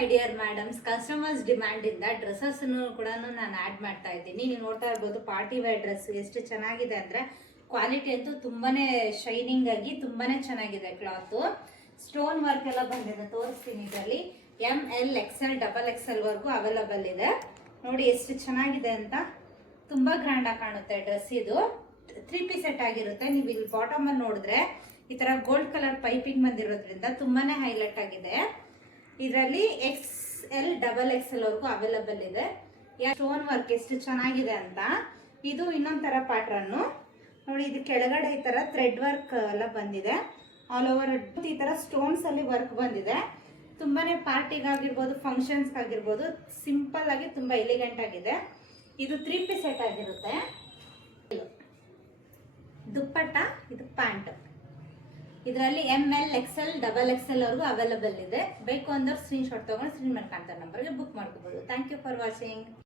My dear madams, customers demand ಇಂದ dresses ಕೂಡ ನಾನು ಆಡ್ ಮಾಡ್ತಾ ಇದ್ದೀನಿ. ನೀವು ನೋಡ್ತಾ ಇರ್ಬೋದು ಪಾರ್ಟಿ ವೇರ್ ಡ್ರೆಸ್ ಎಷ್ಟು ಚೆನ್ನಾಗಿದೆ ಅಂದ್ರೆ ಕ್ವಾಲಿಟಿ ಅಂತೂ ತುಂಬಾನೇ ಶೈನಿಂಗ್ ಆಗಿ ತುಂಬಾನೇ ಚೆನ್ನಾಗಿದೆ. ಕ್ಲಾತ್ ಸ್ಟೋನ್ ವರ್ಕ್ ಎಲ್ಲ ಬಂದಿದೆ, ತೋರಿಸ್ತೀನಿ. ಇದರಲ್ಲಿ ML XL XXL ವರ್ಗೂ ಅವೈಲಬಲ್ ಇದೆ. ನೋಡಿ ಎಷ್ಟು ಚೆನ್ನಾಗಿದೆ ಅಂತ, ತುಂಬಾ ಗ್ರ್ಯಾಂಡ್ ಆಗಿ ಕಾಣುತ್ತೆ ಡ್ರೆಸ್. ಇದು 3 ಪೀಸ್ ಸೆಟ್ ಆಗಿರುತ್ತೆ. ನೀವು ಇಲ್ಲಿ ಬಾಟಮ್ ಅಲ್ಲಿ ನೋಡಿದ್ರೆ ಈ ತರ ಗೋಲ್ಡ್ ಕಲರ್ ಪೈಪಿಂಗ್ ಬಂದಿರೋದ್ರಿಂದ ತುಂಬಾನೇ ಹೈಲೈಟ್ ಆಗಿದೆ. ಇದರಲ್ಲಿ XL XXL ವರ್ಗೂ ಅವೈಲಬಲ್ ಇದೆ. ಸ್ಟೋನ್ ವರ್ಕ್ ಎಷ್ಟು ಚೆನ್ನಾಗಿದೆ ಅಂತ. ಇದು ಇನ್ನೊಂದ್ ತರ ಪ್ಯಾಟರ್ನ್ ನೋಡಿ. ಇದು ಕೆಳಗಡೆ ಈ ತರ ಥ್ರೆಡ್ ವರ್ಕ್ ಎಲ್ಲ ಬಂದಿದೆ. ಆಲ್ ಓವರ್ ಈ ತರ ಸ್ಟೋನ್ಸ್ ಅಲ್ಲಿ ವರ್ಕ್ ಬಂದಿದೆ. ತುಂಬಾನೇ ಪಾರ್ಟಿಗಾಗಿರ್ಬೋದು, ಫಂಕ್ಷನ್ಸ್ ಆಗಿರ್ಬೋದು, ಸಿಂಪಲ್ ಆಗಿ ತುಂಬಾ ಎಲಿಗೆಂಟ್ ಆಗಿದೆ. ಇದು 3 ಪೀಸ್ ಸೆಟ್ ಆಗಿರುತ್ತೆ. ದುಪ್ಪಟ್ಟ, ಇದು ಪ್ಯಾಂಟ್. ಇದರಲ್ಲಿ ML XL XXL ವರ್ಗೂ ಅವೈಲಬಲ್ ಇದೆ. ಬೇಕು ಅಂದ್ರೆ ಸ್ಕ್ರೀನ್ ಶಾಟ್ ತಗೊಂಡು ಸ್ಕ್ರೀನ್ ಮೇಲೆ ಕಾಣ್ತಾ ನಂಬರ್ಗೆ ಬುಕ್ ಮಾಡ್ಕೋಬಹುದು. Thank you for watching.